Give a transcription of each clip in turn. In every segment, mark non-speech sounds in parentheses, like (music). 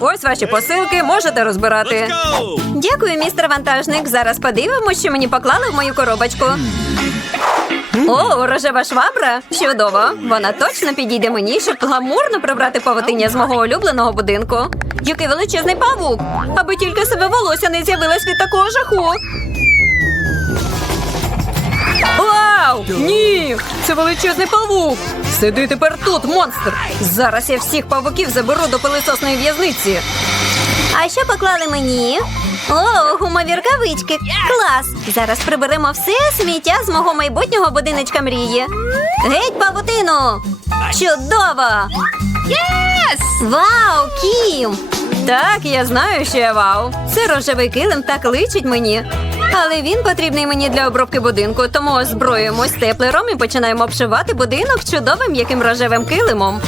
ось ваші посилки, можете розбирати. Дякую, містер вантажник. Зараз подивимося, що мені поклали в мою коробочку. О, рожева швабра. Чудово. Вона точно підійде мені, щоб гламурно прибрати павутиння з мого улюбленого будинку. Який величезний павук. Аби тільки себе волосся не з'явилось від такого жаху. Вау! Ні! Це величезний павук! Сиди тепер тут, монстр! Зараз я всіх павуків заберу до пилисосної в'язниці. А що поклали мені? О, гумові рукавички. Клас! Зараз приберемо все сміття з мого майбутнього будиночка мрії. Геть павутину! Чудово! Єс! Вау, Кім! Так, я знаю, що я вау. Це рожевий килим так личить мені. Але він потрібний мені для обробки будинку, тому озброюємось теплером і починаємо обшивати будинок чудовим м'яким рожевим килимом.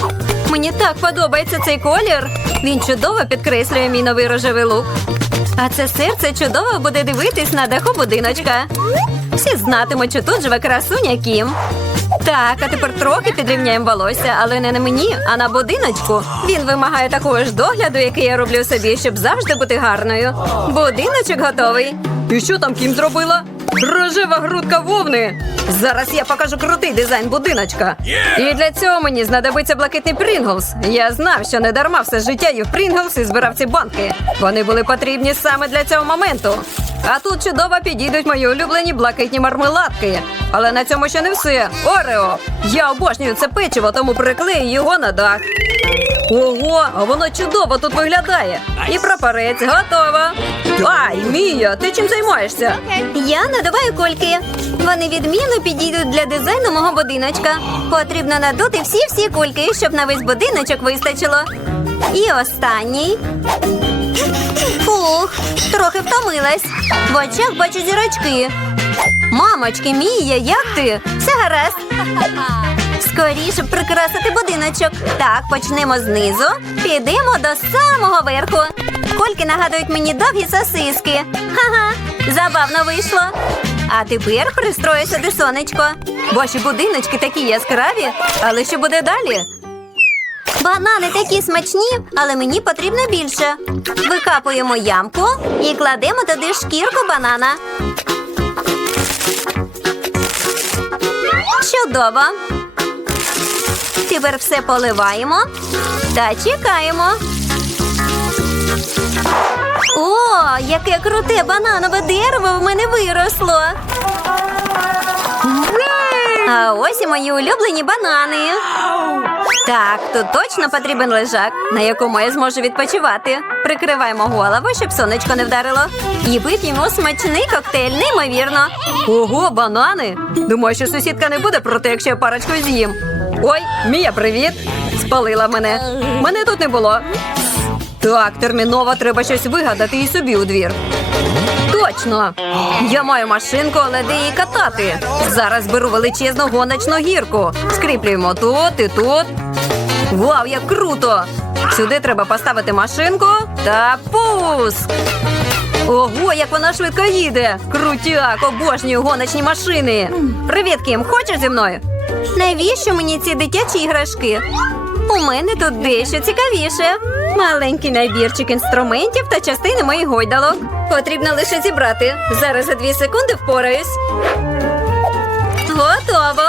Мені так подобається цей колір. Він чудово підкреслює мій новий рожевий лук. А це серце чудово буде дивитись на даху будиночка. Всі знатимуть, що тут живе красуня Кім. Так, а тепер трохи підрівняємо волосся, але не на мені, а на будиночку. Він вимагає такого ж догляду, який я роблю собі, щоб завжди бути гарною. Будиночок готовий. І що там Кім зробила? Рожева грудка вовни. Зараз я покажу крутий дизайн будиночка. І для цього мені знадобиться блакитний Прінглс. Я знав, що не дарма все життя їв Прінглс і збирав ці банки. Вони були потрібні саме для цього моменту. А тут чудово підійдуть мої улюблені блакитні мармеладки. Але на цьому ще не все. Орео! Я обожнюю це печиво, тому приклею його на дах. Ого, а воно чудово тут виглядає. І прапорець готово. Ай, Мія, ти чим займаєшся? Я надуваю кольки. Вони відмінно підійдуть для дизайну мого будиночка. Потрібно надути всі-всі кульки, щоб на весь будиночок вистачило. І останній. Фух, трохи втомилась. В очах бачу зірочки. Мамочки, Мія, як ти? Все гаразд. Скоріше прикрасити будиночок. Так, почнемо знизу. Підемо до самого верху. Кольки нагадують мені довгі сосиски. Ха-ха, забавно вийшло. А тепер пристрою сюди сонечко. Ваші будиночки такі яскраві, але що буде далі? Банани такі смачні, але мені потрібно більше. Викапуємо ямку і кладемо туди шкірку банана. Чудово. Тепер все поливаємо та чекаємо. О, яке круте бананове дерево в мене виросло. А ось і мої улюблені банани. Так, тут точно потрібен лежак, на якому я зможу відпочивати. Прикриваємо голову, щоб сонечко не вдарило. І вип'ємо смачний коктейль, неймовірно. Ого, банани! Думаю, що сусідка не буде проти, якщо я парочку з'їм. Ой, Мія, привіт! Спалила мене. Мене тут не було. Так, терміново треба щось вигадати і собі у двір. Точно! Я маю машинку, але де її катати? Зараз беру величезну гоночну гірку. Скріплюємо тут і тут. Вау, як круто! Сюди треба поставити машинку та пуск. Ого, як вона швидко їде! Крутяк, обожнюю гоночні машини. Привіт, Кім, хочеш зі мною? Навіщо мені ці дитячі іграшки? У мене тут дещо цікавіше. Маленький набірчик інструментів та частини моїх гойдалок. Потрібно лише зібрати. Зараз за дві секунди впораюсь. Готово.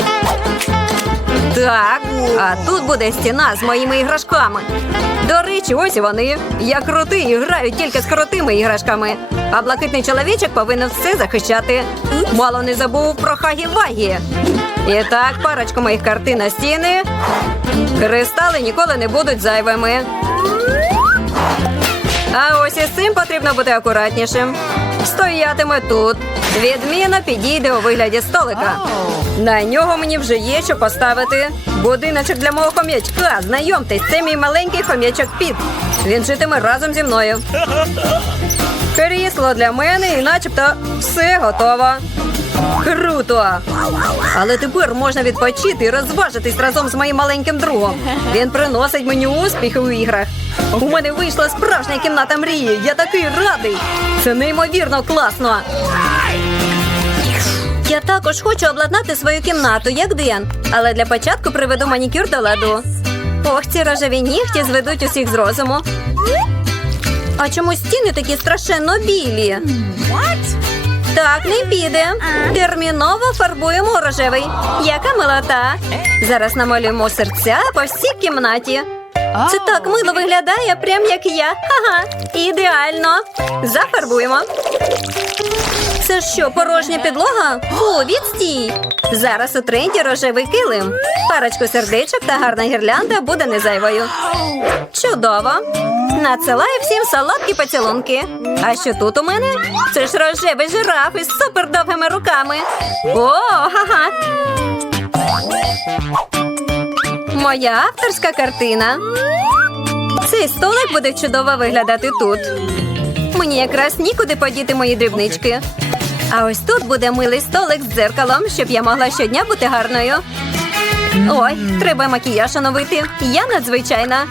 Так, а тут буде стіна з моїми іграшками. До речі, ось вони. Я крутий і граю тільки з крутими іграшками. А блакитний чоловічок повинен все захищати. Мало не забув про хагі-вагі. І так, парочку моїх картин на стіни. Кристали ніколи не будуть зайвими. Із цим потрібно бути акуратнішим. Стоятиме тут. Відміна підійде у вигляді столика. На нього мені вже є що поставити. Будиночок для мого хом'ячка. Знайомтесь, це мій маленький хом'ячок Піт. Він житиме разом зі мною. (laughs) Крісло для мене і начебто все готово. Круто! Але тепер можна відпочити і розважитись разом з моїм маленьким другом. Він приносить мені успіхи у іграх. У мене вийшла справжня кімната мрії. Я такий радий. Це неймовірно класно. Я також хочу обладнати свою кімнату, як Ден. Але для початку приведу манікюр до ладу. Ох, ці рожеві нігті зведуть усіх з розуму. А чому стіни такі страшенно білі? Так, не піде. Терміново фарбуємо рожевий. Яка милота. Зараз намалюємо серця по всій кімнаті. Це так мило виглядає, прям як я. Ага, ідеально. Зафарбуємо. Це що, порожня підлога? Фу, відстій. Зараз у тренді рожевий килим. Парочку сердечок та гарна гірлянда буде не зайвою. Чудово. Надсилаю всім солодкі поцілунки. А що тут у мене? Це ж рожевий жираф із супердовгими руками. О, ха-ха. Моя авторська картина. Цей столик буде чудово виглядати тут. Мені якраз нікуди подіти мої дрібнички. А ось тут буде милий столик з дзеркалом, щоб я могла щодня бути гарною. Ой, треба макіяж оновити. Я надзвичайна.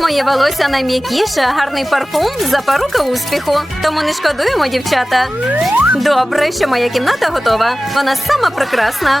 Моє волосся найм'якіше, гарний парфум запорука успіху. Тому не шкодуємо, дівчата. Добре, що моя кімната готова. Вона сама прекрасна.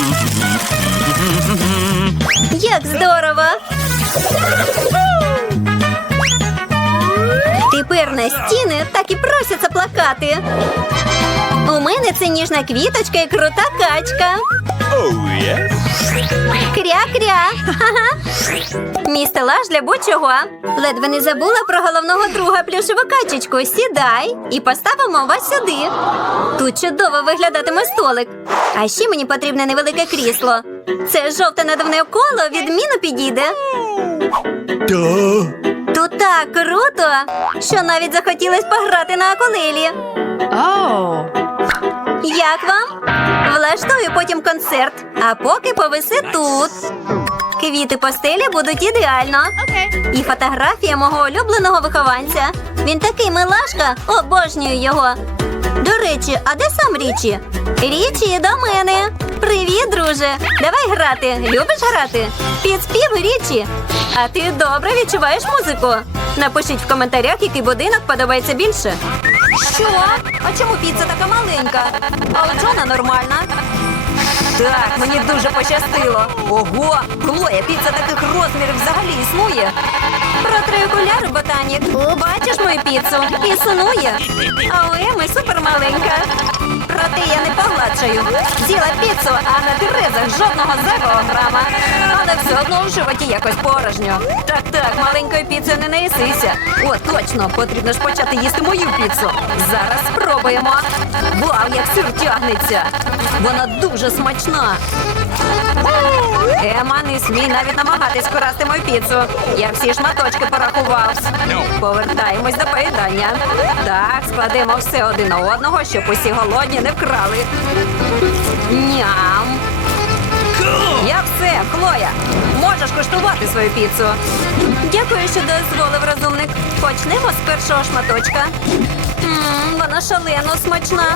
Як здорово! Тепер на стіни так і просяться плакати. У мене це ніжна квіточка і крута качка. Oh, yes. Кря-кря. Мій стелаж для будь-чого. Ледве не забула про головного друга плюшеву качечку. Сідай і поставимо вас сюди. Тут чудово виглядатиме столик. А ще мені потрібне невелике крісло. Це жовте надувне коло відмінно підійде. Тут так круто, що навіть захотілось пограти на акулелі. Oh. Як вам? Влаштую потім концерт, а поки повиси тут. Квіти постелі будуть ідеально. Okay. І фотографія мого улюбленого вихованця. Він такий милашка, обожнюю його. До речі, а де сам Річі? Річі, до мене. Привіт, друже. Давай грати. Любиш грати? Під спів Річі. А ти добре відчуваєш музику? Напишіть в коментарях, який будинок подобається більше. Що? А чому піца така маленька? А у Джона нормальна. Так, мені дуже пощастило. Ого, Хлоя, піца таких розмірів взагалі існує. Протри окуляри, ботанік. Бачиш мою піцу? Існує. А у Еми супермаленька. Проте я не погладшаю. З'їла піцу, а на терезах жодного зайвого. Але все одно в животі якось порожньо. Так, так, маленької піци не наїсися. О, точно, потрібно ж почати їсти мою піцу. Зараз спробуємо. Вау, як сир тягнеться. Вона дуже смачна. Ема, не смій навіть намагатись вкрасти мою піцу. Я всі шматочки порахував. Повертаємось до поїдання. Так, складемо все один на одного, щоб усі голодні не вкрали. Ням. Я все, Хлоя. Можеш куштувати свою піцу. Дякую, що дозволив розумник. Почнемо з першого шматочка. Мм, вона шалено смачна.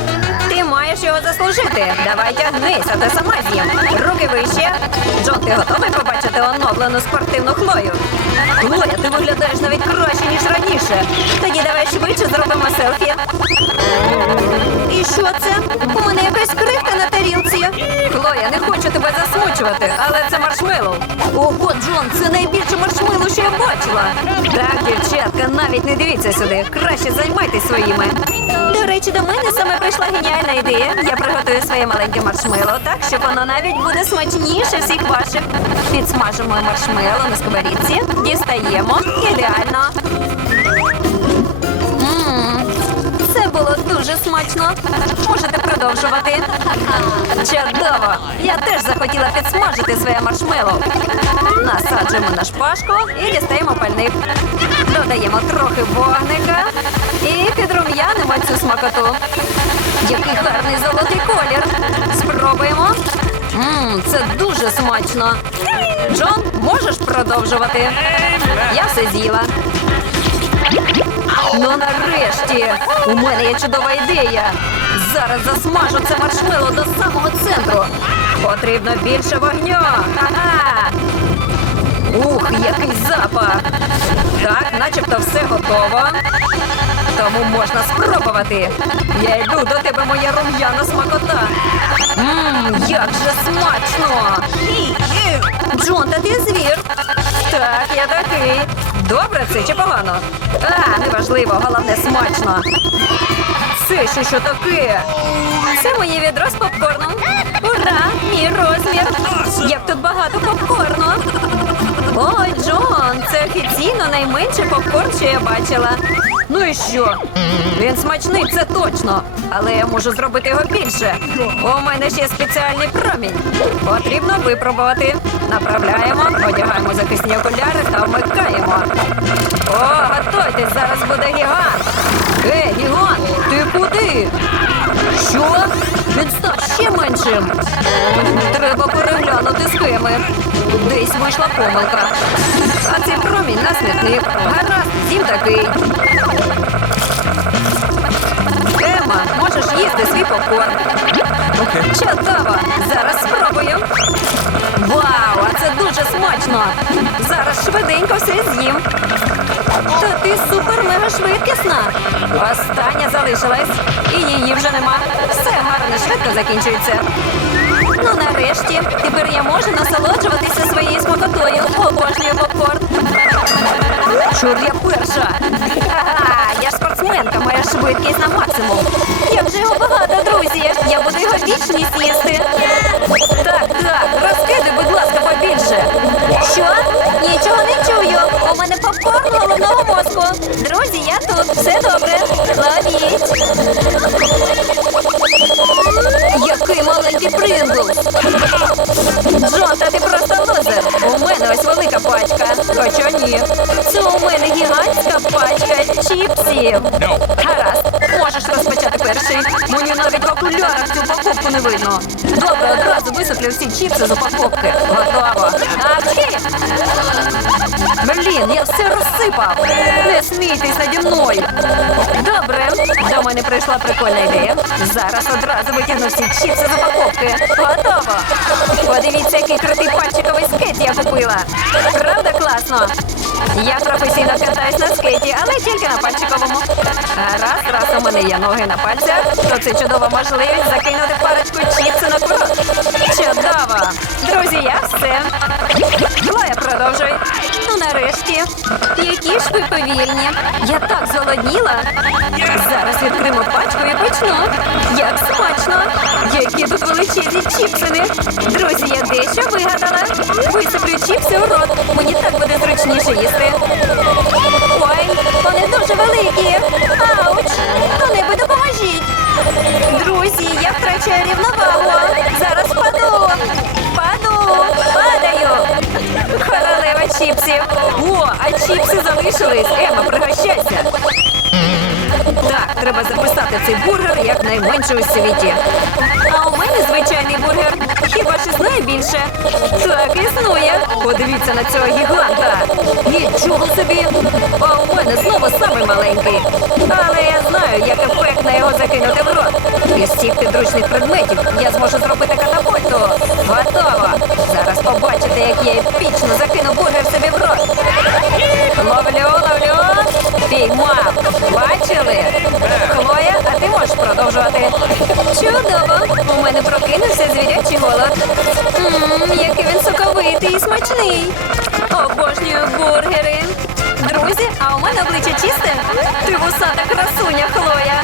Маєш його заслужити. Давай тягнись, а ти сама з'їм. Руки вище. Джон, ти готовий побачити оновлену спортивну хлою? Хлоя, ти виглядаєш навіть краще, ніж раніше. Тоді давай швидше зробимо селфі. І що це? У мене якась крихта на тарілці. Хлоя, не хочу тебе засмучувати, але це маршмеллоу. Ого, Джон, це найбільше маршмеллоу, що я бачила. Так, дівчатка, навіть не дивіться сюди. Краще займайтесь своїми. До речі, до мене саме прийшла геніальна ідея. Я приготую своє маленьке маршмеллоу так, що воно навіть буде смачніше всіх ваших. Підсмажимо маршмеллоу на сковорідці, дістаємо. Ідеально. М, Це було дуже смачно. Можете продовжувати. Чудово! Я теж захотіла підсмажити своє маршмеллоу. Насаджуємо на шпажку і дістаємо пальник. Додаємо трохи вогника і підрум'янимо цю смакоту. Який гарний золотий колір. Спробуємо. Мм, це дуже смачно. Джон, можеш продовжувати? Я все з'їла. Ну нарешті! У мене є чудова ідея. Зараз засмажу це маршмело до самого центру. Потрібно більше вогню. Ага. Ух, який запах! Так, начебто все готово. Тому можна спробувати. Я йду до тебе, моя рум'яна смакота. Мм, як же смачно! Джон, та ти звір. Так, я такий. Добре це чи погано? А, неважливо, головне смачно. Це ще що таке? Це моє відро з попкорном. Ура! Мій розмір! Як тут багато попкорну! Ой, Джон, це офіційно найменший попкорн, що я бачила. Ну і що? Він смачний, це точно. Але я можу зробити його більше. У мене ще спеціальний промінь. Потрібно випробувати. Направляємо, одягаємо захисні окуляри та вмикаємо. О, готуйтесь, зараз буде гігант. Ей, гігант, ти куди? Що? Він став ще меншим. Треба переглянути схеми. Десь вийшла помилка. А цей промінь на смітник. Гаразд, зім такий. Ема, можеш їсти свій попкорн. Okay. Чудово! Зараз спробую. Вау, а це дуже смачно. Зараз швиденько все з'їм. Та ти супер-мега швидкісна. Остання залишилась. І її вже нема. Все гарно, швидко закінчується. Ну, нарешті, тепер я можу насолоджуватися своєю смакотою. Обожнюю попкорн. Чур я перша. Я ж спортсменка, моя швидкість на максимум. Як же його багато, друзі. Я буду його вічність їсти. Так, так, Що? Нічого не чую. У мене попкорн головного мозку. Друзі, я тут. Все добре. Ловіть. Який маленький Принглс. Джон, та ти просто лузер. У мене ось велика пачка. Хоча ні. Це у мене гігантська пачка чіпсів. Гаразд, перший. Мені навіть в окулярах цю упаковку не видно. Добре, одразу висиплю всі чіпси з упаковки. Готово. Апчі! Блін, я все розсипав. Не смійтесь наді мною. Добре, до мене прийшла прикольна ідея. Зараз одразу витягну всі чіпси з упаковки. Готово. Подивіться, який крутий пальчиковий скейт я купила. Правда класно? Я професійно катаюсь на скейті, але тільки на пальчиковому. Раз, раз у мене є ноги на пальцях, то це чудова можливість закинути парочку курок. Чудово! Друзі, я все. Хлоя, продовжуй. Ну, нарешті. Які ж ви повільні. Я так зголодніла. Зараз відкримо пачку і почну. Як смачно. Які тут величезні чіпсини. Друзі, я дещо вигадала. Висиплю чіпси у рот. Мені так буде зручніше їсти. Ой, вони дуже великі. Ауч! Хто-небудь допоможіть. Друзі, я втрачаю рівновагу. Зараз паду. Паду. Падаю. Королева чіпсів. О, а чіпси залишились. Ема, пригощайся. Так, треба записати цей бургер як найменше у світі. А у мене звичайний бургер. Хіба ж існує більше? Так, існує. Подивіться на цього гіганта. Нічого собі. А у мене знову самий маленький. Але я знаю, як ефектно його закинути в рот. Із всіх підручних предметів я зможу зробити катапульту. Готово. Зараз побачите, як я епічно закину бургер собі в рот. Ловлю, ловлю. Піймав. Бачили? Хлоя, а ти можеш продовжувати. Чудово. У мене прокинувся звірячий голод. Ммм, який він соковитий і смачний. Обожнюю бургери. Друзі, а у мене обличчя чисте? Ти вусата красуня, Хлоя.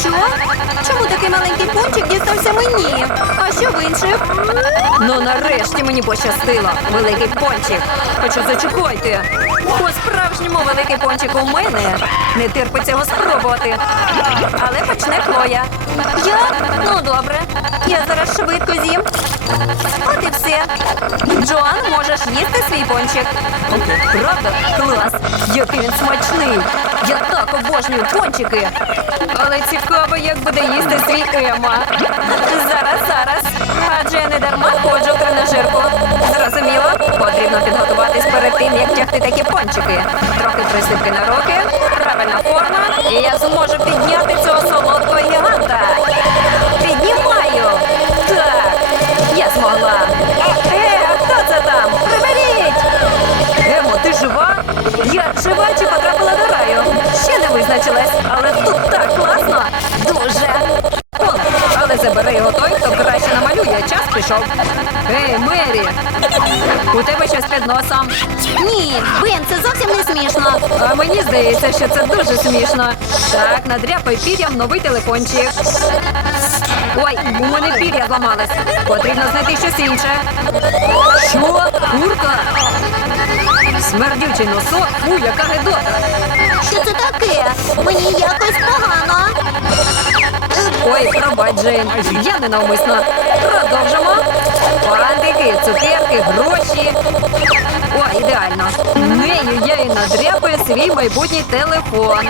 Що? Чому такий маленький пончик дістався мені? А що в інших? Ну нарешті мені пощастило. Великий пончик. Хоча зачекайте. По-справжньому великий пончик у мене. Не терпиться його спробувати. Але почне Хлоя. Я? Ну добре. Я зараз швидко з'їм. От і все. Джоан, можеш їсти свій пончик. Правда? Клас. Який він смачний. Я так обожнюю пончики. Але цікаво, як буде їсти свій Ема. Зараз, зараз. Адже я не дарма ходжу в тренажерку. Зрозуміло, потрібно підготуватись перед тим, як тягти такі пончики. Трохи присипки на руки, правильна форма, і я зможу підняти цього солодкого гіганта. Піднімаю. Так, я змогла. Е, хто це там? Приберіть! Емо, ти жива? Я жива чи потрапила до раю? Ще не визначилась, але тут так класно. Дуже. Але забери його той, хто краще намалює. Час пішов. Ей, Мері! У тебе щось під носом. Ні, Бен, це зовсім не смішно. А мені здається, що це дуже смішно. Так, надряпай пір'ям новий телефончик. Ой, у мене пір'я зламалось. Потрібно знайти щось інше. Що? Курка? Смердючий носок? Фу, яка гидота. Що це таке? Мені якось погано. Ой, пробач, Джейн. Я ненавмисно. Продовжимо. Пантики, цукерки, гроші. О, ідеально. Нею я і надряпаю свій майбутній телефон.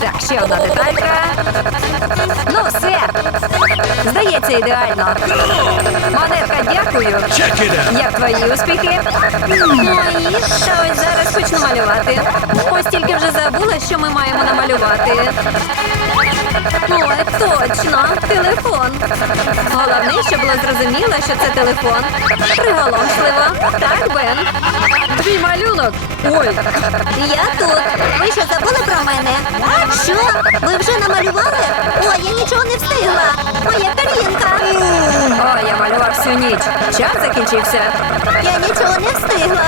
Так, ще одна деталька. Ну, все. Здається, ідеально. Монетка, дякую. Як твої успіхи? Мої. Та ось зараз почну малювати. Ось тільки вже забула, що ми маємо намалювати. Ой, точно, телефон. Головне, щоб було зрозуміло, що це телефон. Приголомшливо. Так, Бен. Твій малюнок. Ой, Я тут. Ви що забули про мене? Що? Ви вже намалювали? Ой, я нічого не встигла. Моя перлінка. О, я малював всю ніч. Час закінчився. Я нічого не встигла.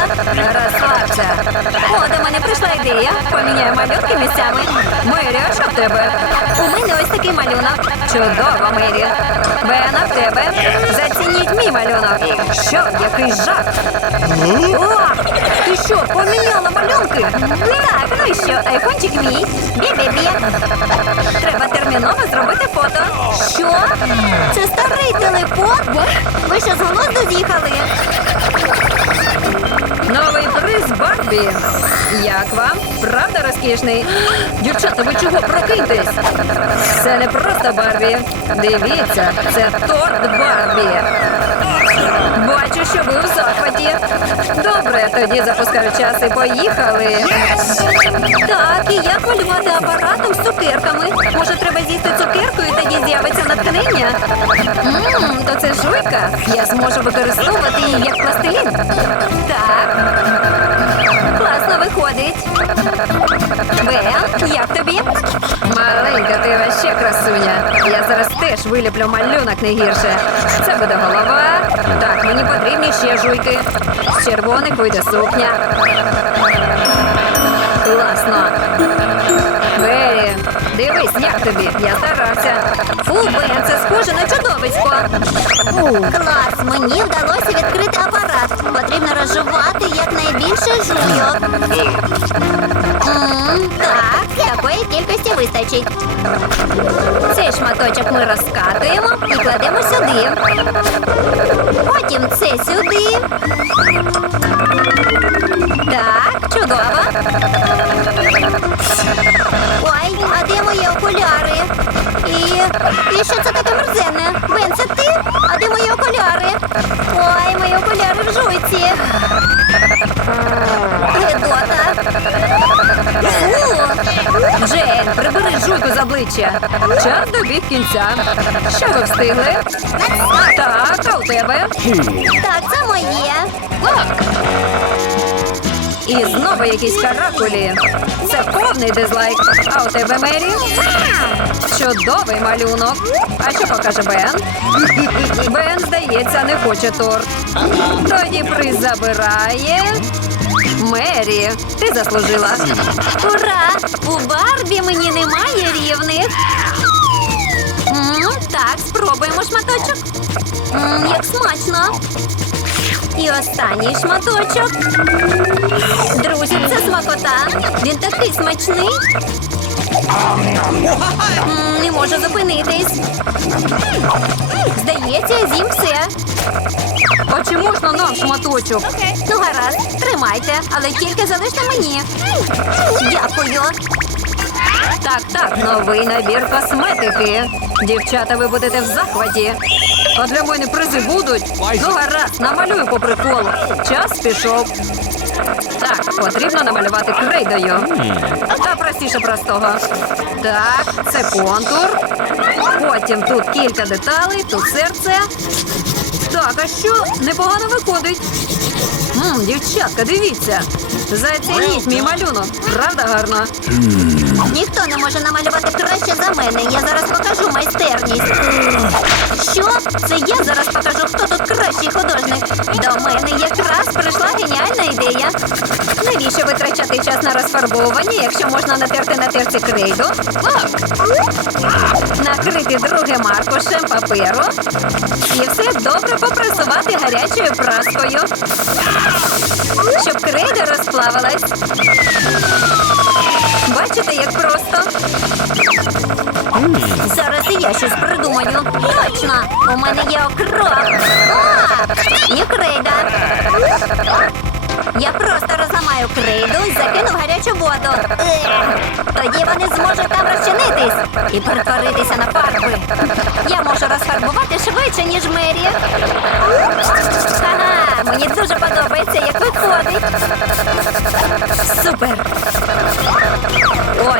Розслабся. О, до мене прийшла ідея. Поміняю малюнки місцями. Мері, а що в тебе? У мене ось такий малюнок. Чудово, Мері. Бена, в тебе. Зацініть мій малюнок. Що, який жах? О, ти що, поміняла малюнки? Так, ну і що, айфончик мій. Бі-бі-бі. Треба терміново зробити фото. Що? Це старий телефон? Ви що з голоду з'їхали? Новий приз Барбі. Як вам? Правда розкішний? Дівчата, ви чого прокиньтесь? Це не просто Барбі. Дивіться, це торт Барбі. Захваті. Добре, тоді запускаю час і поїхали. Так, і як малювати апаратом з цукерками? Може, треба з'їсти цукерку і тоді з'явиться натхнення? Ммм, то це жуйка. Я зможу використовувати її як пластилін. Так. Класно виходить. Бен, як тобі? Маленька, ти вообще красуня. Я зараз теж виліплю малюнок не гірше. Це буде голова. Так, мені потрібні ще жуйки. З червоних вийде сукня. Класно. Бері, дивись, як тобі. Я старався. Фу, Бен, це схоже на чудовисько. Клас, мені вдалося відкрити апарат. Потрібно розжувати якнайбільше жуйок. Так, такої кількості вистачить. Цей шматочок ми розкатуємо і кладемо сюди. Потім це сюди. Так, чудово. І, що це таке мерзенне? Бен, це ти? А де мої окуляри? Ой, мої окуляри в жуйці. Гедота. Фу. Джейн, прибери жуйку з обличчя. Час добіг кінця. Що ви встигли? Так, а у тебе? Так, це моє. І знову якісь каракулі. Це повний дизлайк. А у тебе Мері? Чудовий малюнок. А що покаже Бен? (laughs) Бен, здається, не хоче торт. Тоді приз забирає. Мері, ти заслужила. Ура! У Барбі мені немає рівних. М, так, спробуємо шматочок. М, як смачно. І останній шматочок. Друзі, це смакота. Він такий смачний. М, не можу зупинитись. Здається, я з'їм все. А чи можна нам шматочок? Ну, гаразд, тримайте, але тільки залиште мені. Дякую. Так, так, новий набір косметики. Дівчата, ви будете в захваті. А для мене призи будуть. Ну гаразд, намалюю по приколу. Час пішов. Так, потрібно намалювати крейдою. Та простіше простого. Так, це контур. Потім тут кілька деталей, тут серце. Так, а що? Непогано виходить. Мм, дівчатка, дивіться. Зацініть мій малюнок. Правда гарно? Ніхто не може намалювати краще за мене. Я зараз покажу майстерність. Що? Це я зараз покажу, хто тут кращий художник. До мене якраз прийшла геніальна ідея. Навіщо витрачати час на розфарбовування, якщо можна натерти на терці крейду? Накрити другим аркушем паперу і все добре попресувати гарячою праскою, щоб крейда розплавилась. Бачите, як просто? Зараз і я щось придумаю. Точно! У мене є окроп. І крейда. Я просто розламаю Прийду і закину гарячу воду. Тоді вони зможуть там розчинитись і перетворитися на фарби. Я можу розфарбувати швидше, ніж Мері. Ага, мені дуже подобається, як виходить. Супер.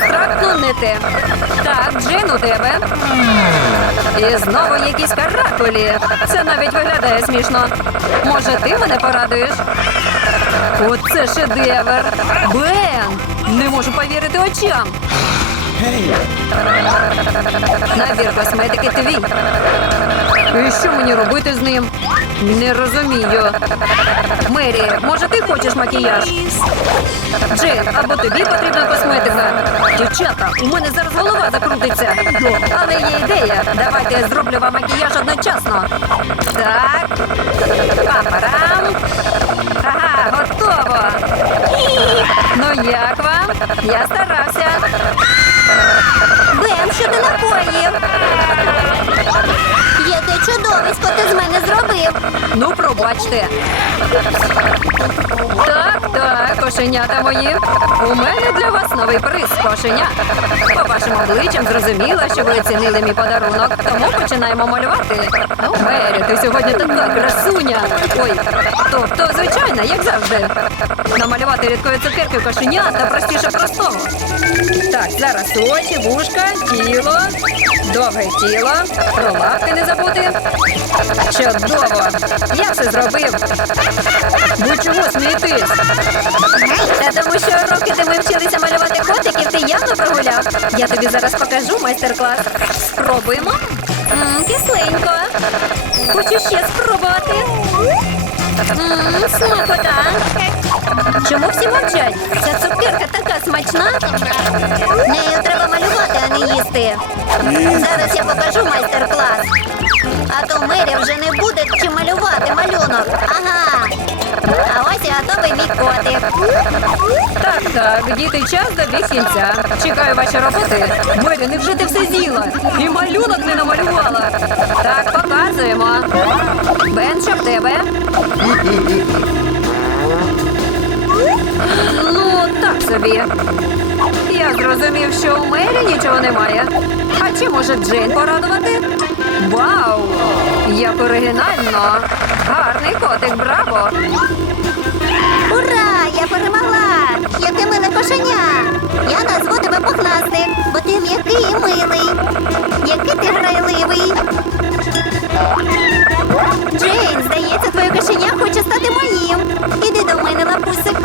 Абстрактно не те. Так, Джин у тебе. І знову якісь каракулі. Це навіть виглядає смішно. Може, ти мене порадуєш? Оце шедевр. Бен! Не можу повірити очам. Набір косметики твій. І що мені робити з ним? Не розумію. Мері, може ти хочеш макіяж? Джин, або тобі потрібна косметика. Дівчата, у мене зараз голова закрутиться. Але є ідея. Давайте я зроблю вам макіяж одночасно. Так. Папарам. Ага, готово. Ну як вам? Я старався. Бем, що ти накоїв? Чудовисько ти з мене зробив. Ну, пробачте. Так, так, кошенята мої. У мене для вас новий приз, кошеня. По вашим обличчям зрозуміла, що ви оцінили мій подарунок, тому починаємо малювати. Мері, ти сьогодні така красуня. Ой, тобто, звичайно, як завжди. Намалювати рідкою цукерки кошенята простіше простого. Так, зараз очі, вушка, тіло, довге тіло, лапки не забути. Чудово! Я все зробив. Ви чого смієтесь? Та тому що роки, де ми вчилися малювати котиків, ти явно прогуляв. Я тобі зараз покажу майстер-клас. Спробуємо. М, Кисленько. Хочу ще спробувати. М, Смакота. Чому всі мовчать? Ця цукерка така смачна. Нею треба малювати, а не їсти. Зараз я покажу майстер-клас. А то Мері вже не буде чим малювати малюнок. Ага. А ось і готовий мій котик. Так, так, діти, час добіг кінця. Чекаю ваші роботи. Мері, невже ти все з'їла? І малюнок не намалювала. Так, показуємо. Бен, що в тебе? Ну, так собі. Я зрозумів, що у Мері нічого немає. А чи може Джейн порадувати? Вау! Як оригінально! Гарний котик, браво! Ура! Я перемогла! Яке миле кошеня! Я назву тебе пухнастик, бо ти м'який і милий. Який ти грайливий. Джейн, здається, твоє кошеня хоче стати моїм. Іди до мене, лапусик.